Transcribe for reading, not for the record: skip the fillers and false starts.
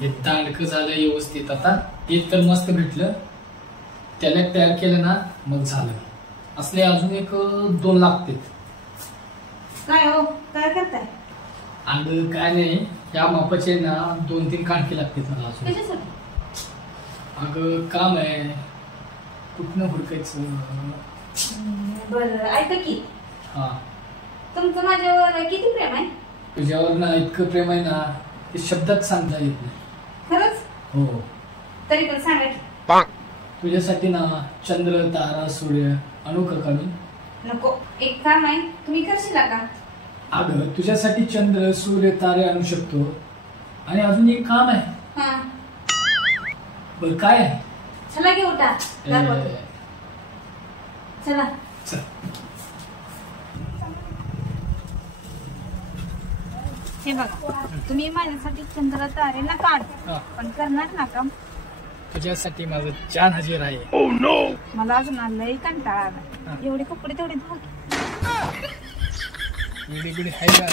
हे दांडकं झालं व्यवस्थित. आता ते तर मस्त भेटलं, त्याला तयार केलं ना मग झालं. असले अजून एक 2 लागतात. काय हो, काय करताय? आणि काय नाही, या मापाचे ना 2-3 कांडके लागतात मला अजून. कशासाठी? अगं काम आहे, कुठनं हुडकायचं. बरं ऐका की, हा, तुमचं माझ्यावर किती प्रेम आहे? तुझ्यावर ना इतकं प्रेम आहे ना, ते शब्दात सांगता येत नाही. खरंच? हो. तरी पण सांगा की. तुझ्यासाठी ना चंद्र तारा सूर्य आणू का काढून? नको, एक काम आहे, तुम्ही करशील का? अगं तुझ्यासाठी चंद्र सूर्य तारे आणू शकतो. आणि अजून एक काम आहे. हा, बर काय आहे? चला की उठा. चला. चल. हे बघा, तुम्ही माझ्यासाठी चंद्र तारे ना काढ, पण करणार ना काम. तुझ्यासाठी माझं जान हजर आहे. मला अजून लई कंटाळा आला. एवढे कपडे तेवढे धुवा. एवढी बिडी आहे का?